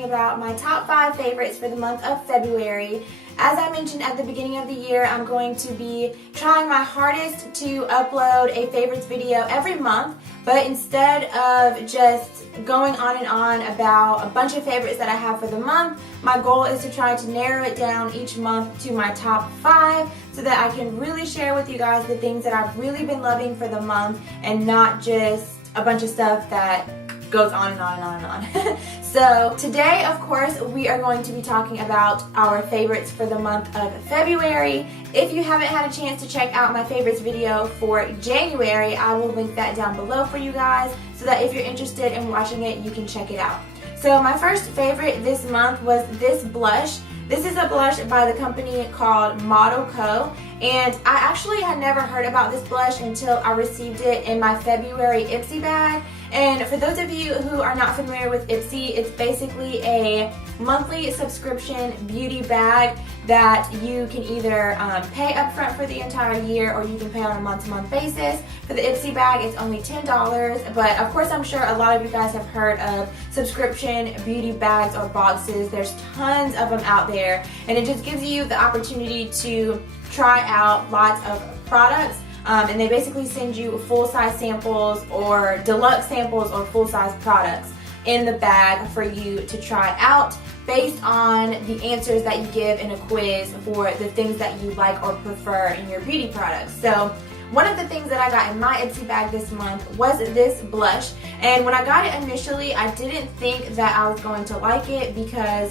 talking about my top 5 favorites for the month of February. As I mentioned at the beginning of the year, I'm going to be trying my hardest to upload a favorites video every month, but instead of just going on and on about a bunch of favorites that I have for the month, my goal is to try to narrow it down each month to my top 5 so that I can really share with you guys the things that I've really been loving for the month and not just a bunch of stuff that goes on and on and on and on. So today, of course, we are going to be talking about our favorites for the month of February. If you haven't had a chance to check out my favorites video for January, I will link that down below for you guys so that if you're interested in watching it, you can check it out. So my first favorite this month was this blush. This is a blush by the company called Model Co. And I actually had never heard about this blush until I received it in my February Ipsy bag. And for those of you who are not familiar with Ipsy, it's basically a monthly subscription beauty bag that you can either pay upfront for the entire year or you can pay on a month-to-month basis. For the Ipsy bag, it's only $10, but of course I'm sure a lot of you guys have heard of subscription beauty bags or boxes. There's tons of them out there, and it just gives you the opportunity to try out lots of products. And they basically send you full-size samples or deluxe samples or full-size products in the bag for you to try out based on the answers that you give in a quiz for the things that you like or prefer in your beauty products. So one of the things that I got in my Ipsy bag this month was this blush, and when I got it initially, I didn't think that I was going to like it because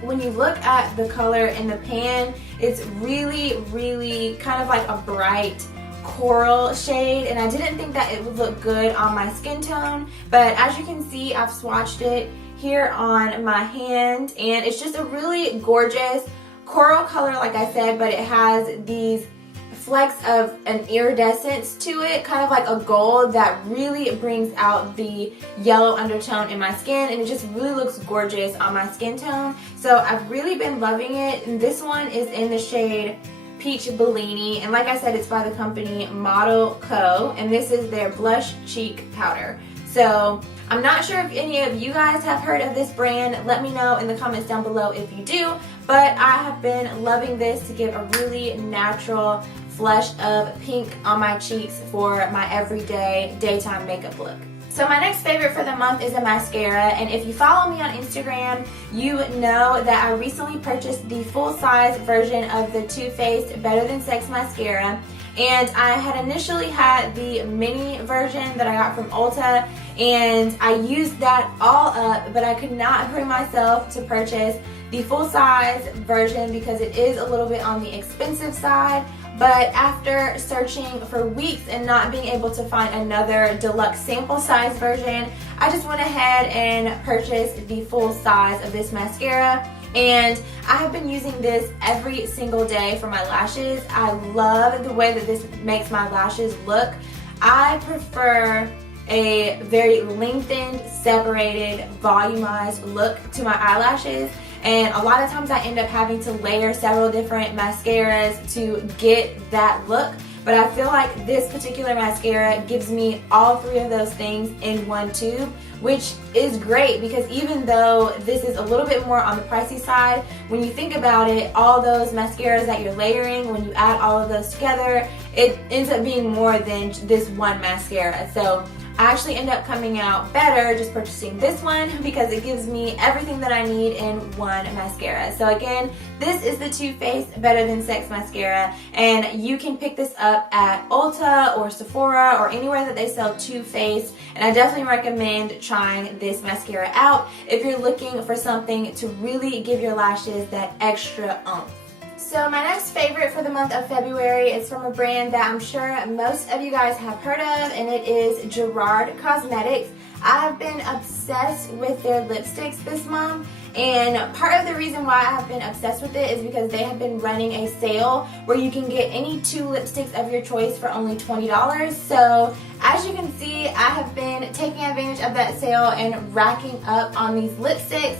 when you look at the color in the pan, it's really kind of like a bright coral shade, and I didn't think that it would look good on my skin tone. But as you can see, I've swatched it here on my hand, and it's just a really gorgeous coral color, like I said, but it has these flecks of an iridescence to it, kind of like a gold that really brings out the yellow undertone in my skin, and it just really looks gorgeous on my skin tone. So I've really been loving it, and this one is in the shade Peach Bellini, and like I said, it's by the company Model Co, and this is their blush cheek powder. So I'm not sure if any of you guys have heard of this brand. Let me know in the comments down below if you do, but I have been loving this to give a really natural flush of pink on my cheeks for my everyday daytime makeup look. So my next favorite for the month is a mascara, and if you follow me on Instagram, you know that I recently purchased the full-size version of the Too Faced Better Than Sex mascara, and I had initially had the mini version that I got from Ulta, and I used that all up, but I could not bring myself to purchase the full-size version because it is a little bit on the expensive side. But after searching for weeks and not being able to find another deluxe sample size version, I just went ahead and purchased the full size of this mascara. And I have been using this every single day for my lashes. I love the way that this makes my lashes look. I prefer a very lengthened, separated, volumized look to my eyelashes. And a lot of times I end up having to layer several different mascaras to get that look. But I feel like this particular mascara gives me all 3 of those things in one tube, which is great because even though this is a little bit more on the pricey side, when you think about it, all those mascaras that you're layering, when you add all of those together, it ends up being more than this one mascara. So I actually end up coming out better just purchasing this one because it gives me everything that I need in one mascara. So again, this is the Too Faced Better Than Sex mascara, and you can pick this up at Ulta or Sephora or anywhere that they sell Too Faced, and I definitely recommend trying this mascara out if you're looking for something to really give your lashes that extra oomph. So my next favorite for the month of February is from a brand that I'm sure most of you guys have heard of, and it is Gerard Cosmetics. I have been obsessed with their lipsticks this month, and part of the reason why I have been obsessed with it is because they have been running a sale where you can get any 2 lipsticks of your choice for only $20. So as you can see, I have been taking advantage of that sale and racking up on these lipsticks.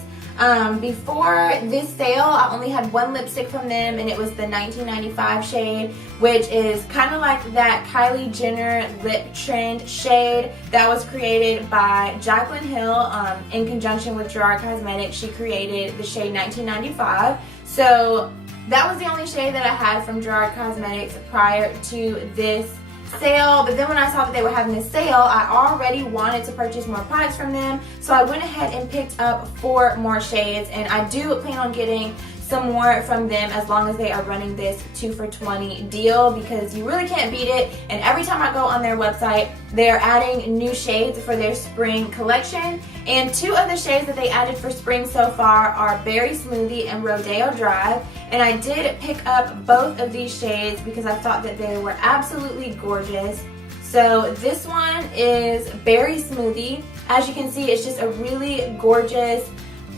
Before this sale, I only had one lipstick from them, and it was the 1995 shade, which is kind of like that Kylie Jenner lip trend shade that was created by Jaclyn Hill in conjunction with Gerard Cosmetics. She created the shade 1995. So that was the only shade that I had from Gerard Cosmetics prior to this sale, but then when I saw that they were having this sale, I already wanted to purchase more products from them, so I went ahead and picked up 4 more shades, and I do plan on getting some more from them as long as they are running this 2 for $20 deal, because you really can't beat it. And every time I go on their website, they are adding new shades for their spring collection, and 2 of the shades that they added for spring so far are Berry Smoothie and Rodeo Drive. And I did pick up both of these shades because I thought that they were absolutely gorgeous. So this one is Berry Smoothie. As you can see, it's just a really gorgeous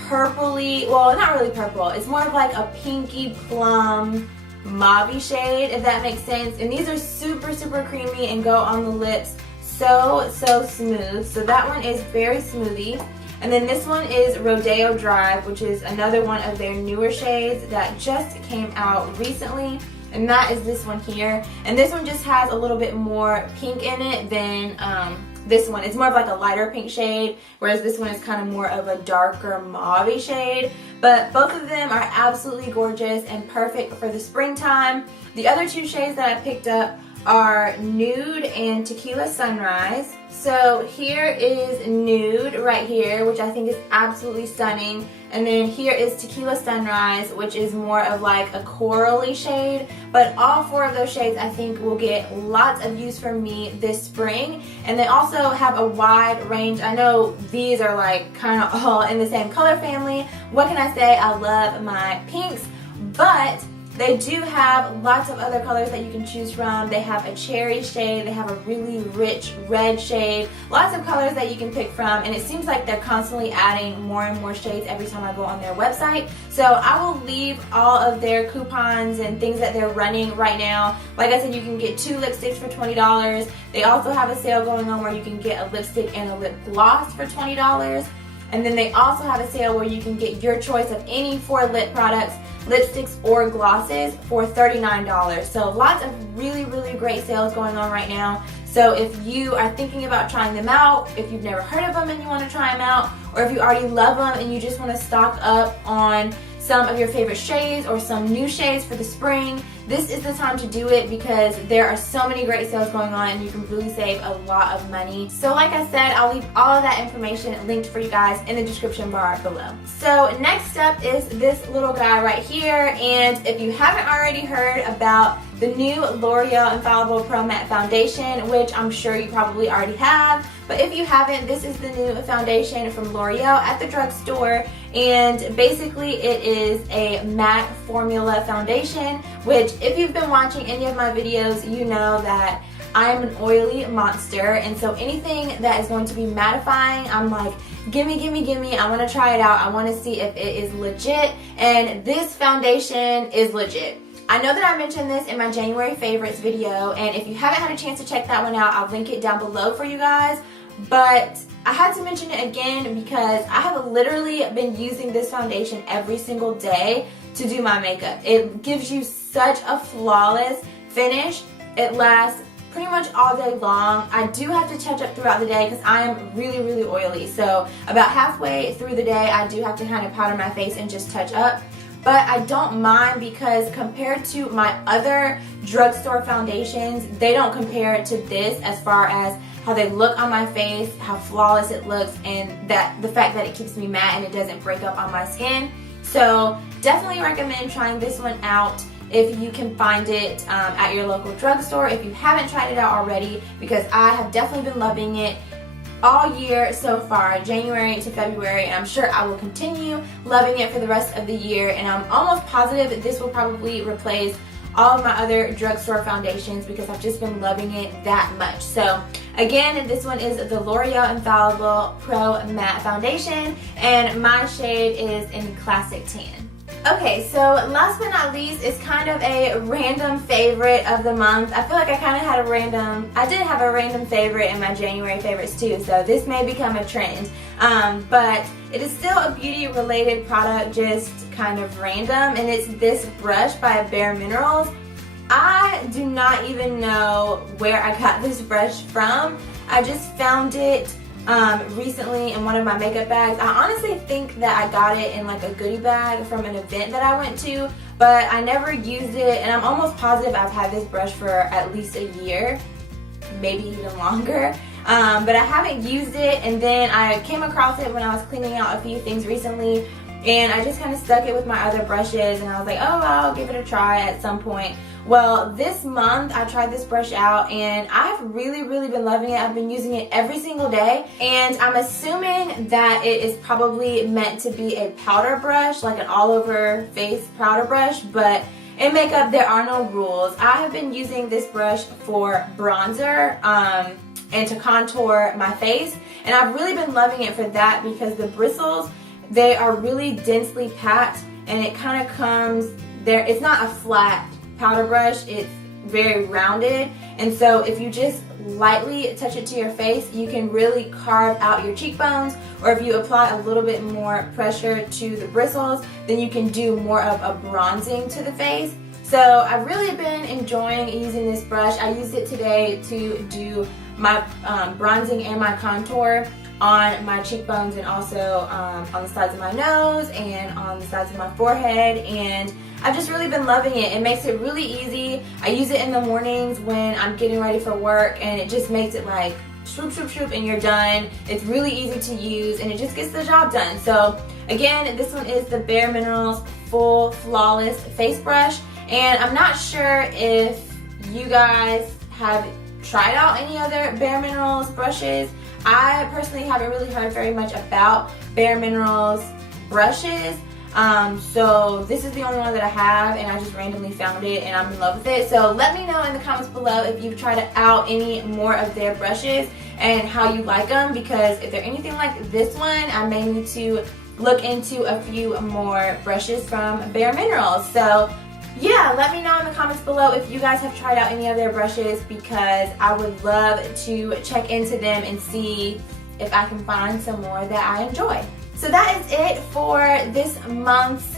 purpley, well, not really purple, it's more of like a pinky plum mauve shade, if that makes sense. And these are super, super creamy and go on the lips so smooth. So that one is Berry Smoothie. And then this one is Rodeo Drive, which is another one of their newer shades that just came out recently. And that is this one here. And this one just has a little bit more pink in it than this one. It's more of like a lighter pink shade, whereas this one is kind of more of a darker mauve shade. But both of them are absolutely gorgeous and perfect for the springtime. The other 2 shades that I picked up are Nude and Tequila Sunrise. So here is Nude right here, which I think is absolutely stunning. And then here is Tequila Sunrise, which is more of like a corally shade. But all 4 of those shades I think will get lots of use from me this spring. And they also have a wide range. I know these are like kind of all in the same color family. What can I say? I love my pinks. But they do have lots of other colors that you can choose from. They have a cherry shade, they have a really rich red shade, lots of colors that you can pick from, and it seems like they're constantly adding more and more shades every time I go on their website. So I will leave all of their coupons and things that they're running right now. Like I said, you can get 2 lipsticks for $20. They also have a sale going on where you can get a lipstick and a lip gloss for $20. And then they also have a sale where you can get your choice of any 4 lip products, lipsticks or glosses, for $39. So lots of really, really great sales going on right now. So if you are thinking about trying them out, if you've never heard of them and you want to try them out, or if you already love them and you just want to stock up on some of your favorite shades or some new shades for the spring, this is the time to do it because there are so many great sales going on and you can really save a lot of money. So like I said, I'll leave all of that information linked for you guys in the description bar below. So next up is this little guy right here, and if you haven't already heard about the new L'Oreal Infallible Pro Matte Foundation, which I'm sure you probably already have, but if you haven't, this is the new foundation from L'Oreal at the drugstore, and basically it is a matte formula foundation, which if you've been watching any of my videos, you know that I'm an oily monster, and so anything that is going to be mattifying, I'm like, gimme, gimme, gimme, I want to try it out, I want to see if it is legit, and this foundation is legit. I know that I mentioned this in my January favorites video, and if you haven't had a chance to check that one out, I'll link it down below for you guys, but I had to mention it again because I have literally been using this foundation every single day to do my makeup. It gives you such a flawless finish. It lasts pretty much all day long. I do have to touch up throughout the day because I am really, really oily. So about halfway through the day, I do have to kind of powder my face and just touch up. But I don't mind because compared to my other drugstore foundations, they don't compare to this as far as how they look on my face, how flawless it looks, and that the fact that it keeps me matte and it doesn't break up on my skin. So definitely recommend trying this one out if you can find it at your local drugstore if you haven't tried it out already, because I have definitely been loving it all year so far, January to February, and I'm sure I will continue loving it for the rest of the year, and I'm almost positive that this will probably replace all of my other drugstore foundations because I've just been loving it that much. So again, this one is the L'Oreal Infallible Pro Matte Foundation, and my shade is in Classic Tan. Okay, so last but not least is kind of a random favorite of the month. I feel like I kind of had I did have a random favorite in my January favorites too, so this may become a trend. But it is still a beauty related product, just kind of random, and it's this brush by BareMinerals. I do not even know where I got this brush from. I just found it recently in one of my makeup bags. I honestly think that I got it in like a goodie bag from an event that I went to, but I never used it, and I'm almost positive I've had this brush for at least a year, maybe even longer. But I haven't used it, and then I came across it when I was cleaning out a few things recently, and I just kind of stuck it with my other brushes, and I was like, oh, I'll give it a try at some point. Well, this month I tried this brush out, and I've really been loving it. I've been using it every single day, and I'm assuming that it is probably meant to be a powder brush, like an all over face powder brush, but in makeup there are no rules. I have been using this brush for bronzer and to contour my face, and I've really been loving it for that because the bristles, they are really densely packed, and it kind of comes there. It's not a flat powder brush, it's very rounded, and so if you just lightly touch it to your face, you can really carve out your cheekbones, or if you apply a little bit more pressure to the bristles, then you can do more of a bronzing to the face. So I've really been enjoying using this brush. I used it today to do my bronzing and my contour on my cheekbones, and also on the sides of my nose and on the sides of my forehead, and I've just really been loving it. It makes it really easy. I use it in the mornings when I'm getting ready for work, and it just makes it like swoop, swoop, swoop, and you're done. It's really easy to use, and it just gets the job done. So again, this one is the BareMinerals Full Flawless Face Brush, and I'm not sure if you guys have tried out any other BareMinerals brushes. I personally haven't really heard very much about BareMinerals brushes. So this is the only one that I have, and I just randomly found it and I'm in love with it. So let me know in the comments below if you've tried out any more of their brushes and how you like them, because if they're anything like this one, I may need to look into a few more brushes from BareMinerals. So yeah, let me know in the comments below if you guys have tried out any of their brushes, because I would love to check into them and see if I can find some more that I enjoy. So that is it for this month's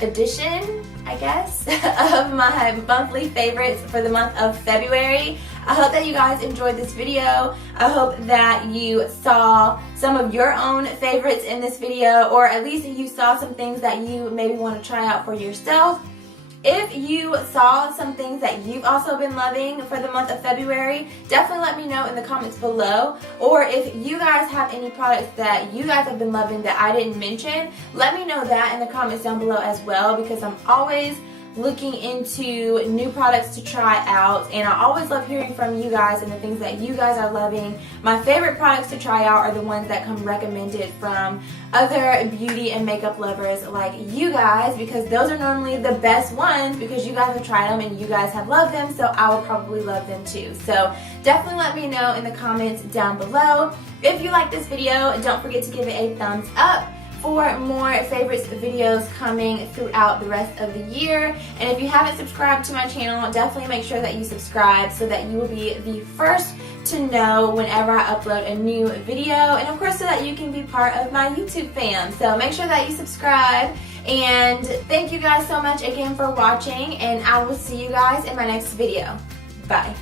edition, I guess, of my monthly favorites for the month of February. I hope that you guys enjoyed this video. I hope that you saw some of your own favorites in this video, or at least you saw some things that you maybe want to try out for yourself. If you saw some things that you've also been loving for the month of February, definitely let me know in the comments below. Or if you guys have any products that you guys have been loving that I didn't mention, let me know that in the comments down below as well, because I'm always looking into new products to try out, and I always love hearing from you guys and the things that you guys are loving. My favorite products to try out are the ones that come recommended from other beauty and makeup lovers like you guys, because those are normally the best ones because you guys have tried them and you guys have loved them, so I will probably love them too. So definitely let me know in the comments down below. If you like this video, don't forget to give it a thumbs up for more favorites videos coming throughout the rest of the year. And if you haven't subscribed to my channel, definitely make sure that you subscribe so that you will be the first to know whenever I upload a new video, and of course so that you can be part of my YouTube fam. So make sure that you subscribe, and thank you guys so much again for watching, and I will see you guys in my next video. Bye.